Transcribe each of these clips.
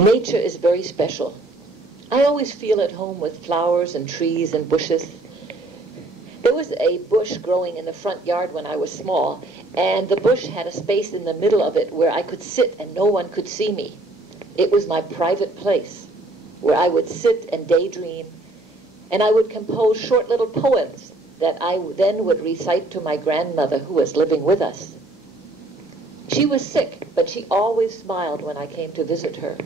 Nature is very special. I always feel at home with flowers and trees and bushes. There was a bush growing in the front yard when I was small, and the bush had a space in the middle of it where I could sit and no one could see me. It was my private place where I would sit and daydream, and I would compose short little poems that I then would recite to my grandmother who was living with us. She was sick, but she always smiled when I came to visit her.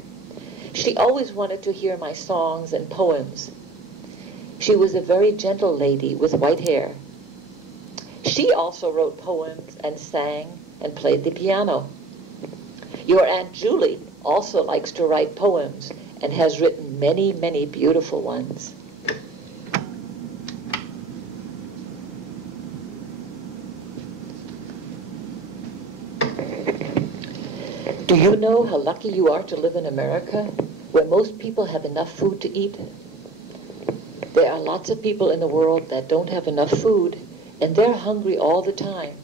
She always wanted to hear my songs and poems. She was a very gentle lady with white hair. She also wrote poems and sang and played the piano. Your Aunt Julie also likes to write poems and has written many, many beautiful ones. Do you know how lucky you are to live in America, where most people have enough food to eat? There are lots of people in the world that don't have enough food, and they're hungry all the time.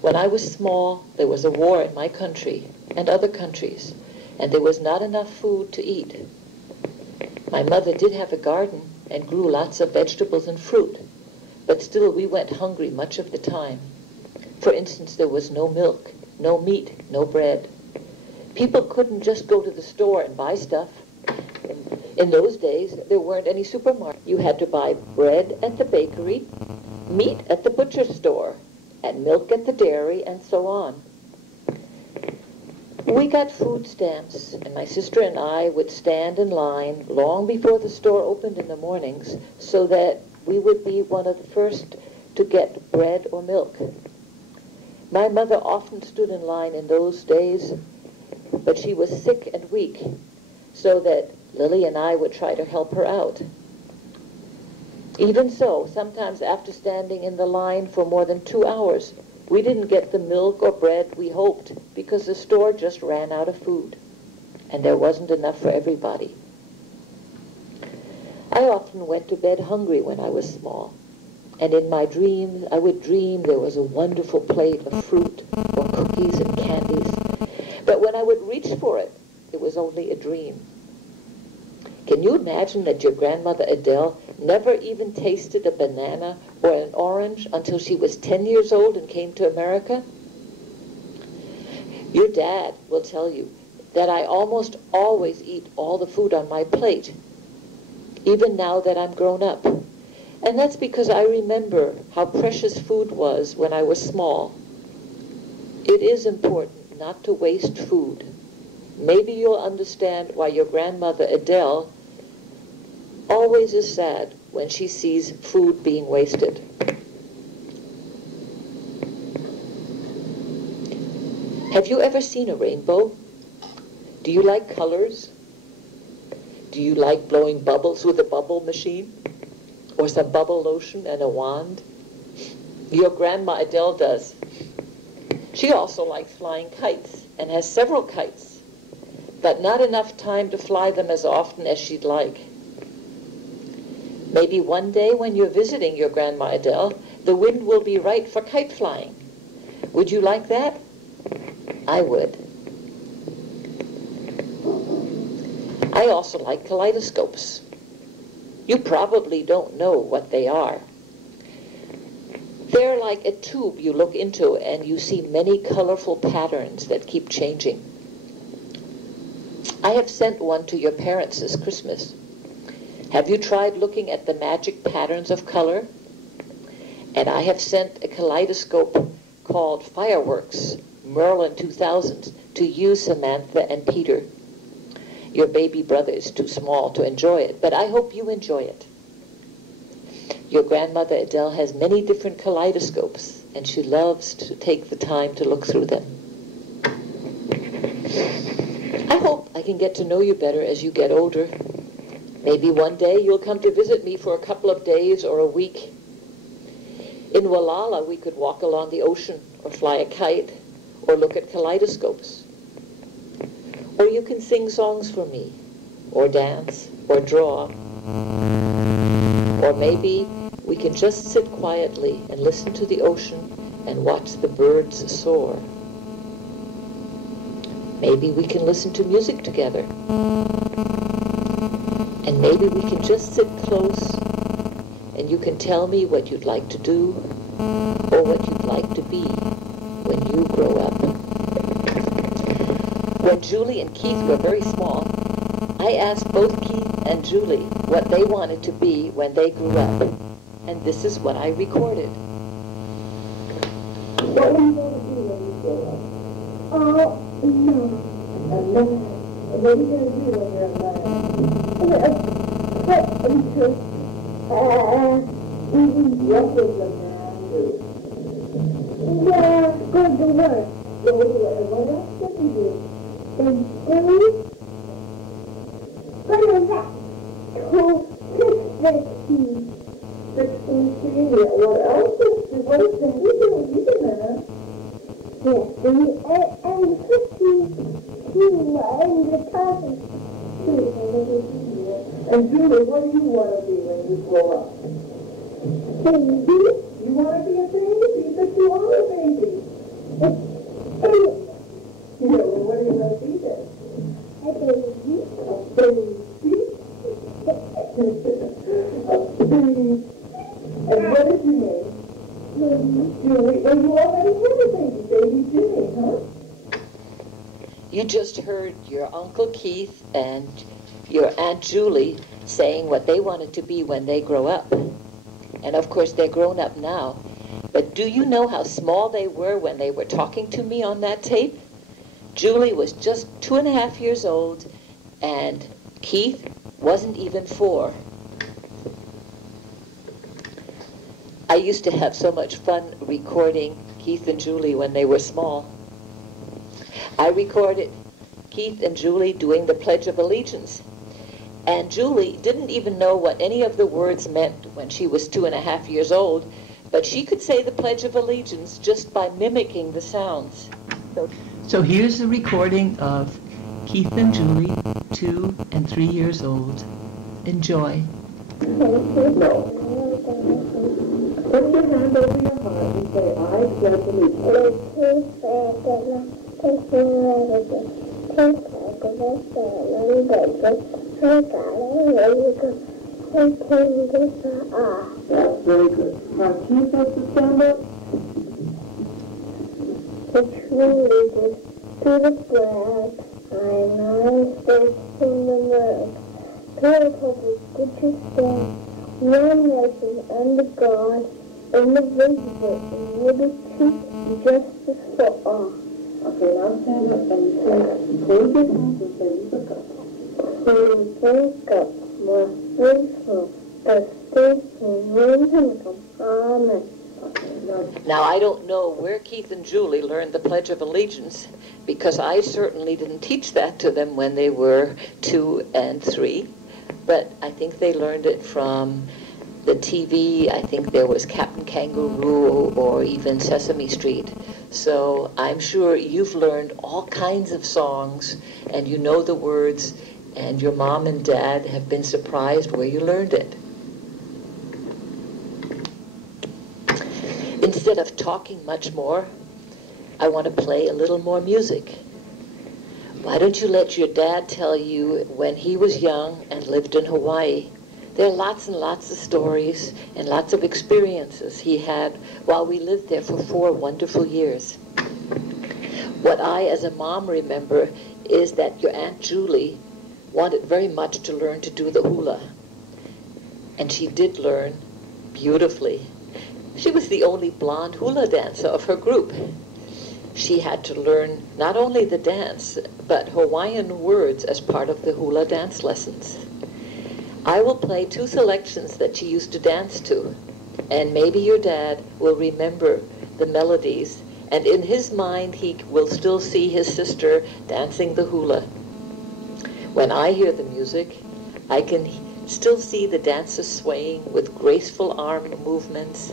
When I was small, there was a war in my country and other countries, and there was not enough food to eat. My mother did have a garden and grew lots of vegetables and fruit, but still we went hungry much of the time. For instance, there was no milk, no meat, no bread. People couldn't just go to the store and buy stuff. In those days, there weren't any supermarkets. You had to buy bread at the bakery, meat at the butcher's store, and milk at the dairy, and so on. We got food stamps, and my sister and I would stand in line long before the store opened in the mornings so that we would be one of the first to get bread or milk. My mother often stood in line in those days, but she was sick and weak, so that Lily and I would try to help her out. Even so, sometimes after standing in the line for more than 2 hours, we didn't get the milk or bread we hoped because the store just ran out of food, and there wasn't enough for everybody. I often went to bed hungry when I was small, and in my dreams I would dream there was a wonderful plate of fruit or cookies and candies, but when I would reach for it, it was only a dream. Can you imagine that your grandmother Adele never even tasted a banana or an orange until she was 10 years old and came to America? Your dad will tell you that I almost always eat all the food on my plate, even now that I'm grown up. And that's because I remember how precious food was when I was small. It is important not to waste food. Maybe you'll understand why your grandmother Adele always is sad when she sees food being wasted. Have you ever seen a rainbow? Do you like colors? Do you like blowing bubbles with a bubble machine? Or some bubble lotion and a wand? Your grandma Adele does. She also likes flying kites and has several kites, but not enough time to fly them as often as she'd like. Maybe one day when you're visiting your grandma Adele, the wind will be right for kite flying. Would you like that? I would. I also like kaleidoscopes. You probably don't know what they are. They're like a tube you look into and you see many colorful patterns that keep changing. I have sent one to your parents this Christmas. Have you tried looking at the magic patterns of color? And I have sent a kaleidoscope called Fireworks, Merlin 2000, to you, Samantha and Peter. Your baby brother is too small to enjoy it, but I hope you enjoy it. Your grandmother Adele has many different kaleidoscopes, and she loves to take the time to look through them. I hope I can get to know you better as you get older. Maybe one day you'll come to visit me for a couple of days or a week. In Walala, we could walk along the ocean, or fly a kite, or look at kaleidoscopes. Or you can sing songs for me, or dance, or draw. Or maybe we can just sit quietly and listen to the ocean and watch the birds soar. maybe we can listen to music together. And maybe we can just sit close and you can tell me what you'd like to do or what you'd like to be when you grow up. When Julie and Keith were very small, I asked both Keith and Julie what they wanted to be when they grew up. And this is what I recorded. What do you want to be when you grow up? Oh, no. A man. And what are you going to do when you're a man? What is a man do? Yeah, go to work. Go to work. What else does he do? And what is that? 16, what else what is that? You do it, man. Yes, and 15, and the cousin. And Julie, what do you want to be when you grow up? Baby. You want to be a baby? But you are a baby. You know, what do you want to be then? A baby. A baby. A baby. And what is your name? Julie. And you already have a baby Julie, huh? You just heard your Uncle Keith and your Aunt Julie saying what they wanted to be when they grow up. And of course they're grown up now. But do you know how small they were when they were talking to me on that tape? Julie was just 2.5 years old and Keith wasn't even 4. I used to have so much fun recording Keith and Julie when they were small. I recorded Keith and Julie doing the Pledge of Allegiance. And Julie didn't even know what any of the words meant when she was 2.5 years old, but she could say the Pledge of Allegiance just by mimicking the sounds. So here's the recording of Keith and Julie, 2 and 3 years old. Enjoy. Put your hand over your heart and say, I pledge allegiance. That's very good. Now, Keith has to stand up. Pledge allegiance to the flag of the United States of America, to the republic which stands one nation under God, indivisible, and liberty and justice for all. Okay, now stand up and say, close your hands and say, look up. Please wake up, my faithful, the state and come. Amen. Now, I don't know where Keith and Julie learned the Pledge of Allegiance, because I certainly didn't teach that to them when they were 2 and 3. But I think they learned it from the TV. I think there was Captain Kangaroo or even Sesame Street. So I'm sure you've learned all kinds of songs and you know the words, and your mom and dad have been surprised where you learned it. Instead of talking much more, I want to play a little more music. Why don't you let your dad tell you when he was young and lived in Hawaii? There are lots and lots of stories and lots of experiences he had while we lived there for 4 wonderful years. What I, as a mom, remember is that your Aunt Julie wanted very much to learn to do the hula. And she did learn beautifully. She was the only blonde hula dancer of her group. She had to learn not only the dance, but Hawaiian words as part of the hula dance lessons. I will play 2 selections that she used to dance to, and maybe your dad will remember the melodies, and in his mind he will still see his sister dancing the hula. When I hear the music, I can still see the dancers swaying with graceful arm movements,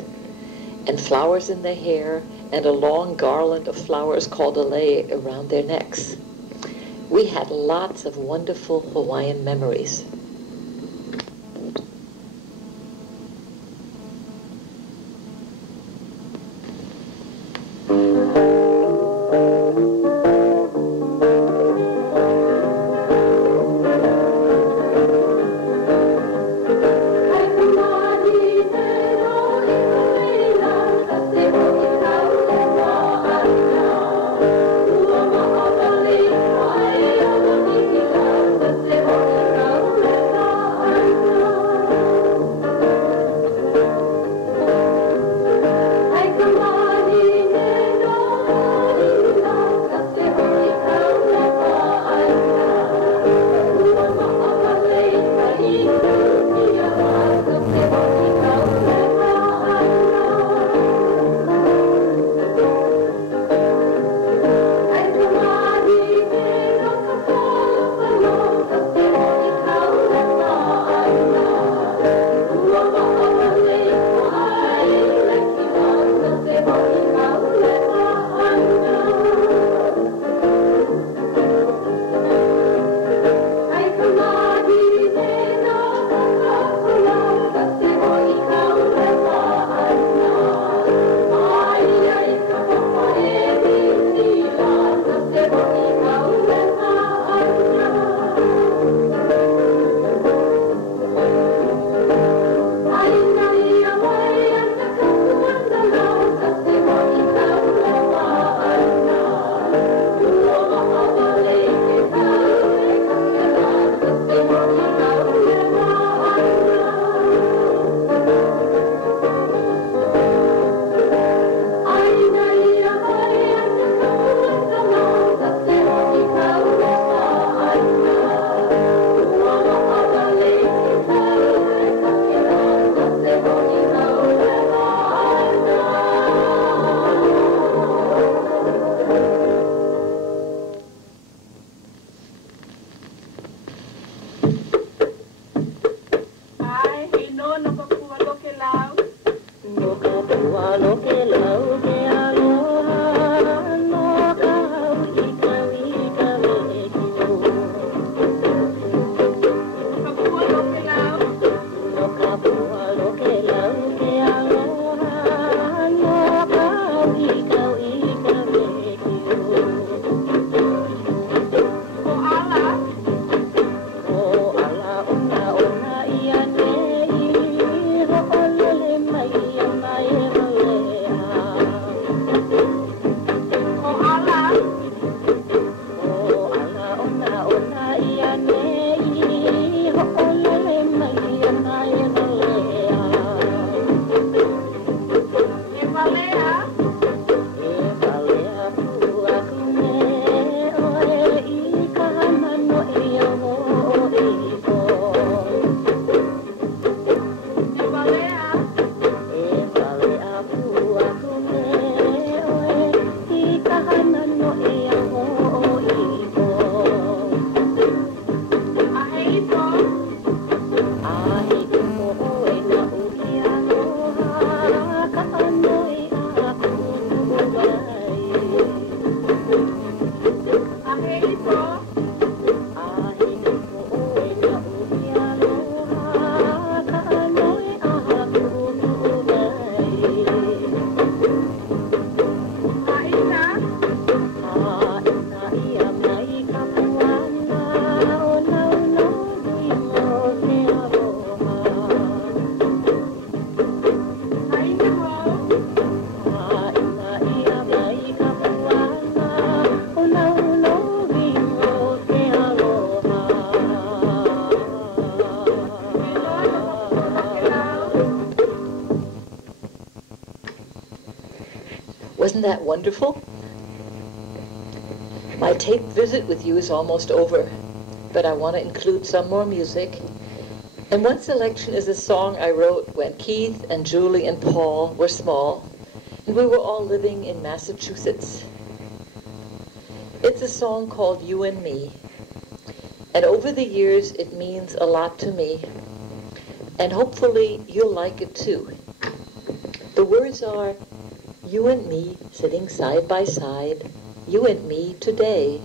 and flowers in their hair, and a long garland of flowers called a lei around their necks. We had lots of wonderful Hawaiian memories. Wasn't that wonderful? My tape visit with you is almost over, but I want to include some more music. And one selection is a song I wrote when Keith and Julie and Paul were small, and we were all living in Massachusetts. It's a song called You and Me, and over the years it means a lot to me, and hopefully you'll like it too. The words are, you and me sitting side by side, you and me today.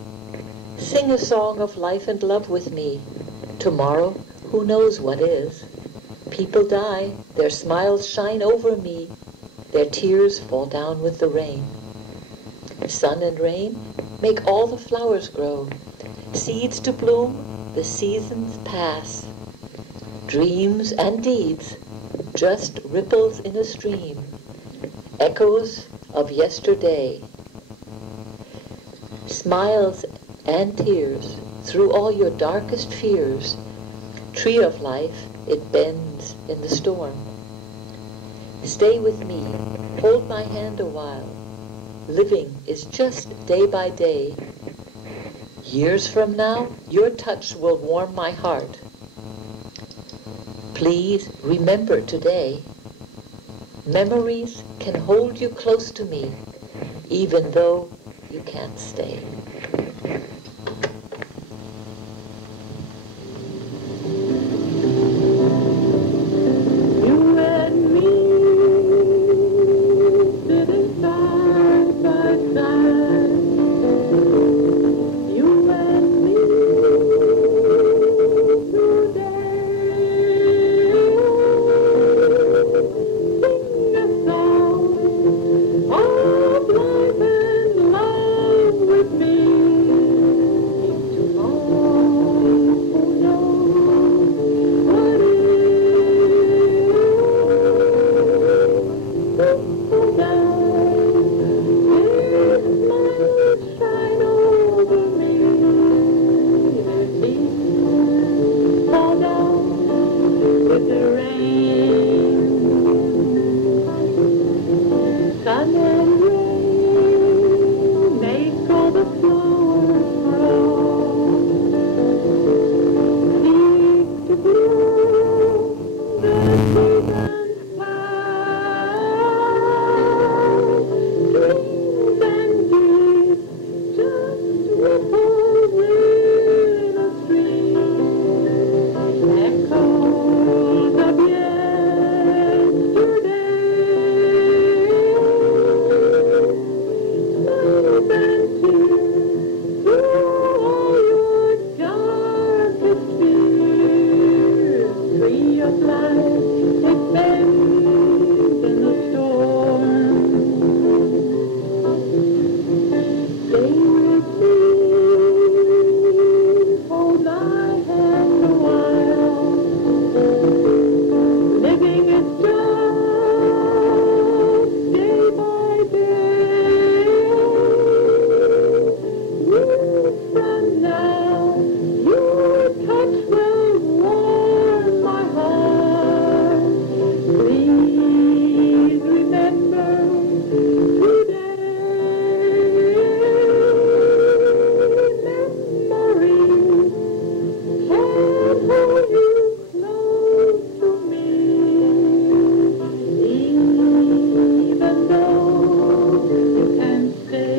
Sing a song of life and love with me. Tomorrow, who knows what is? People die, their smiles shine over me, their tears fall down with the rain. Sun and rain make all the flowers grow, seeds to bloom, the seasons pass. Dreams and deeds, just ripples in a stream, echoes of yesterday. Smiles and tears through all your darkest fears. Tree of life, it bends in the storm. Stay with me, hold my hand a while. Living is just day by day. Years from now, your touch will warm my heart. Please remember today. Memories can hold you close to me, even though you can't stay. You and me sitting side by side. You and me today. Sing a song of life and love with me. Tomorrow, who knows what is? His smile shine over me. Their tears fall down with the rain. Sun and rain make all the flowers grow. Seeds to bloom, the seasons pass. Dreams and deeds, just ripples in a stream. Echoes of yesterday. Love and tears through all your darkest fears. Tree of life, it bends in the storm. Stay with me, hold my hand a while. Living is just day by day. Years from now, your touch will warm my heart. Please remember today. Memories can hold you close to me, even though you can't stay.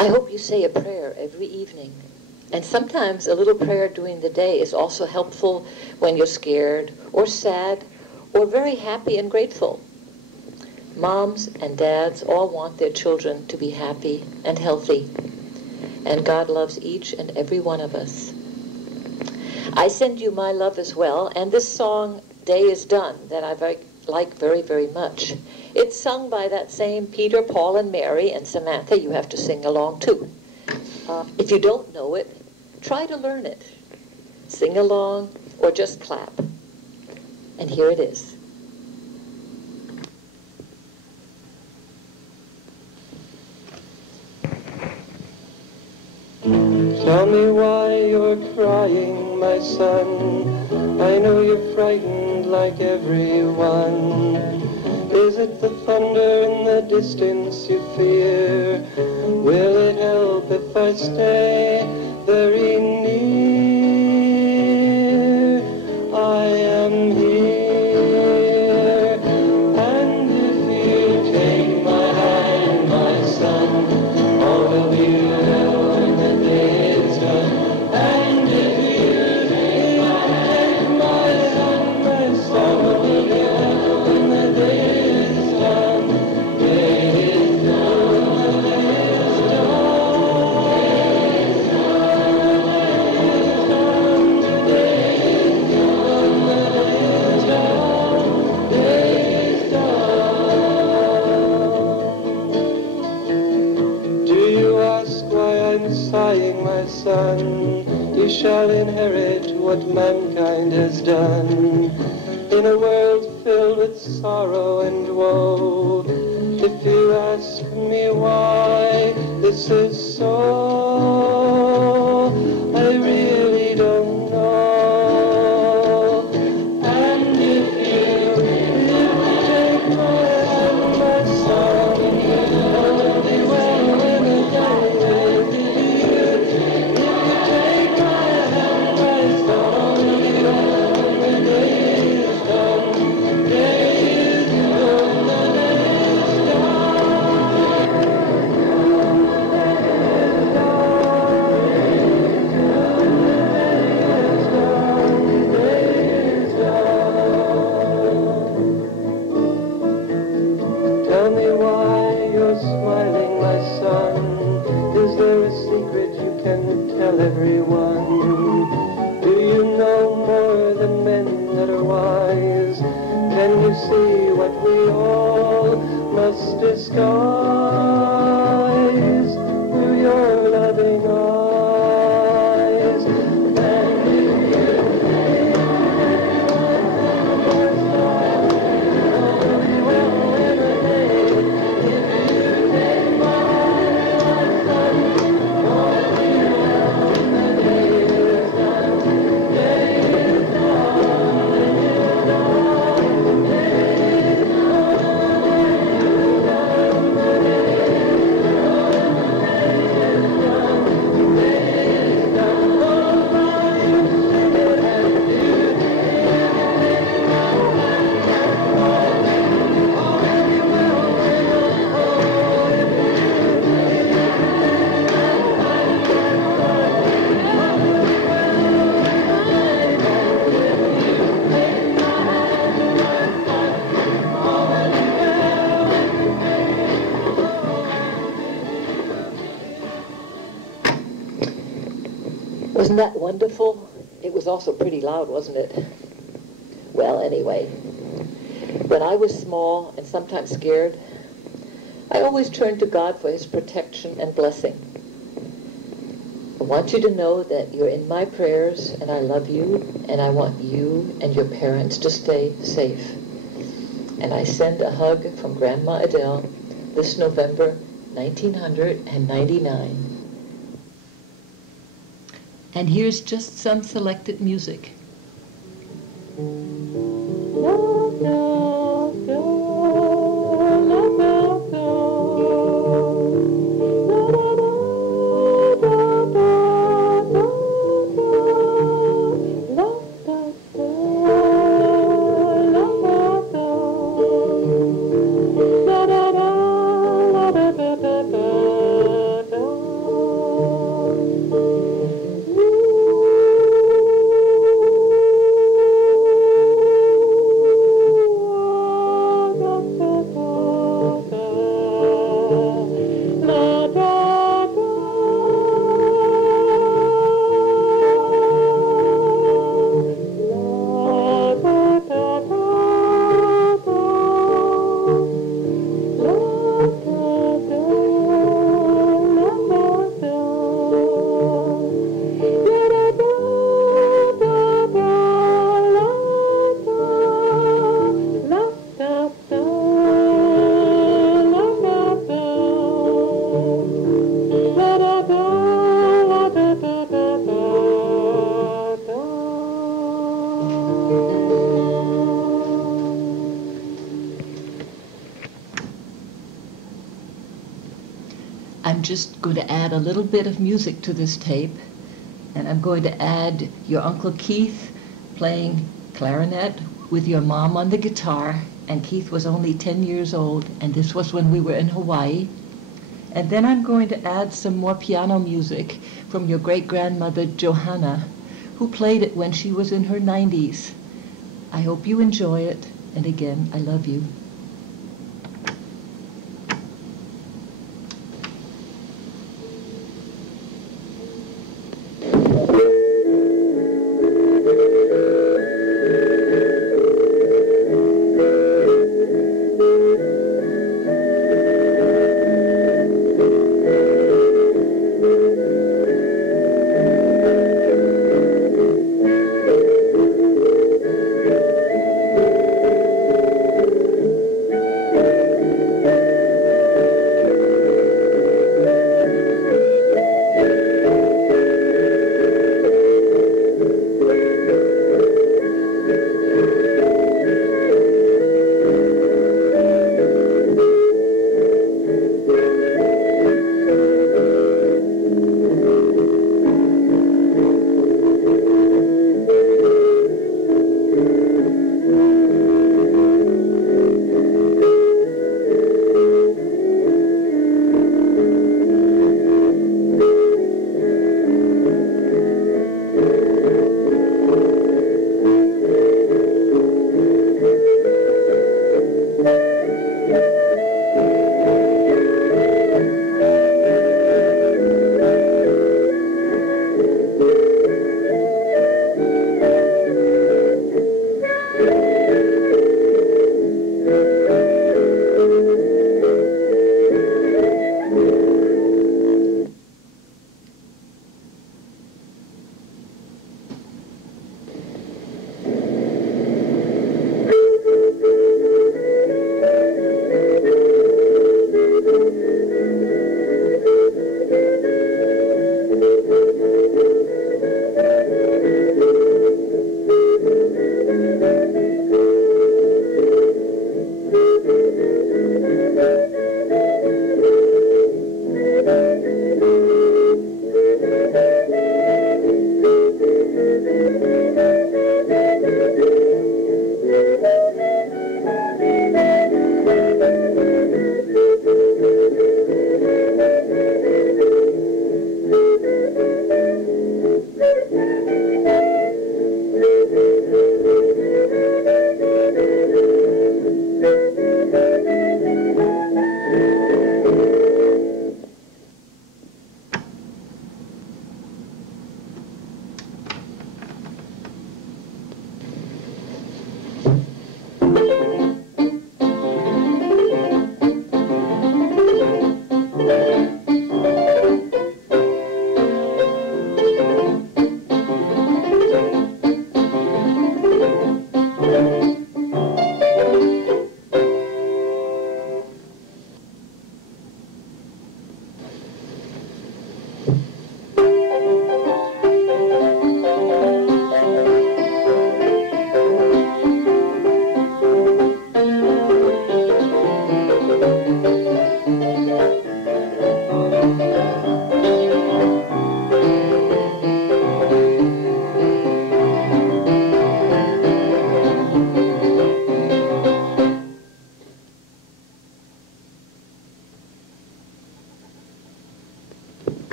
I hope you say a prayer every evening. And sometimes a little prayer during the day is also helpful when you're scared or sad or very happy and grateful. Moms and dads all want their children to be happy and healthy. And God loves each and every one of us. I send you my love as well, and this song, Day is Done, that I like very, very much. It's sung by that same Peter, Paul, and Mary, and Samantha. You have to sing along too. If you don't know it, try to learn it. Sing along or just clap. And here it is. Tell me why you're crying, my son. I know you're frightened like everyone. Is it the thunder in the distance you fear? Will it help if I stay very near? I am here, and if you take my hand, my son, all will be well when the day is done. And if you take my hand, my son, all will be well when the day is done. Day is done, the day is sighing, my son, you shall inherit what mankind has done. In a world filled with sorrow and woe, if you ask me why this is so, I really don't know. And if you take my hand, my son, all will be well when the day is Tell me why you're smiling, my son. Is there a secret you can tell everyone? Do you know more than men that are wise? Can you see what we all must disguise through your loving eyes? And if you Wasn't that wonderful? It was also pretty loud, wasn't it? Well, anyway, when I was small and sometimes scared, I always turned to God for his protection and blessing. I want you to know that you're in my prayers, and I love you, and I want you and your parents to stay safe. And I send a hug from Grandma Adele this November 1999. And here's just some selected music. just going to add a little bit of music to this tape, and I'm going to add your Uncle Keith playing clarinet with your mom on the guitar, and Keith was only 10 years old, and this was when we were in Hawaii. And then I'm going to add some more piano music from your great-grandmother Johanna, who played it when she was in her 90s. I hope you enjoy it, and again, I love you.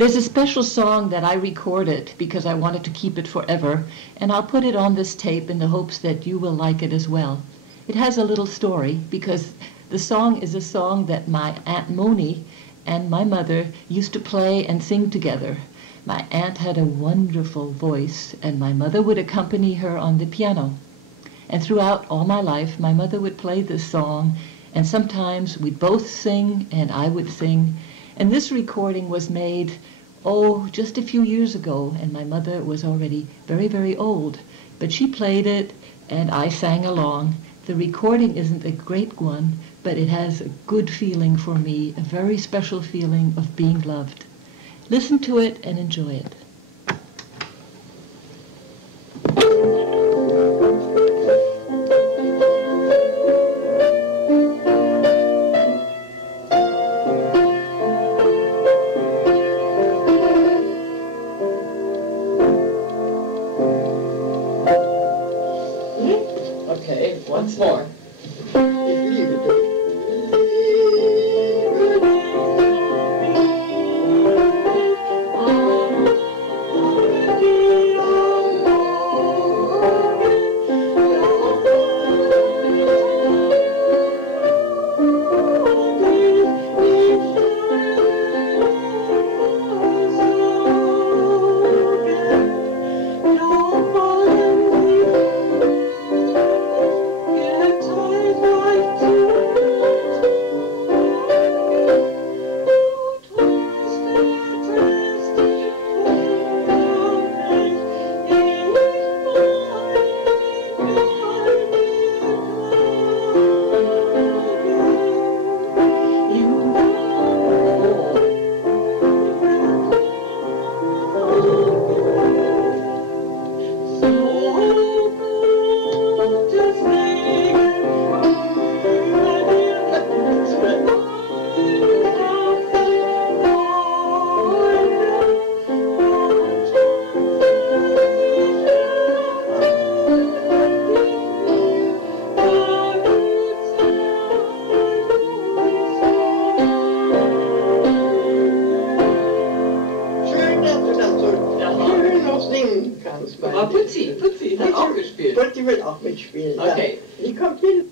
There's a special song that I recorded because I wanted to keep it forever, and I'll put it on this tape in the hopes that you will like it as well. It has a little story because the song is a song that my Aunt Moni and my mother used to play and sing together. My aunt had a wonderful voice, and my mother would accompany her on the piano. And throughout all my life, my mother would play this song, and sometimes we'd both sing and I would sing. And this recording was made, just a few years ago, and my mother was already very, very old. But she played it, and I sang along. The recording isn't a great one, but it has a good feeling for me, a very special feeling of being loved. Listen to it and enjoy it. Okay, once more. Aber Putzi hat auch gespielt. Putzi will auch mitspielen. Okay. Ja. Die kommt hin.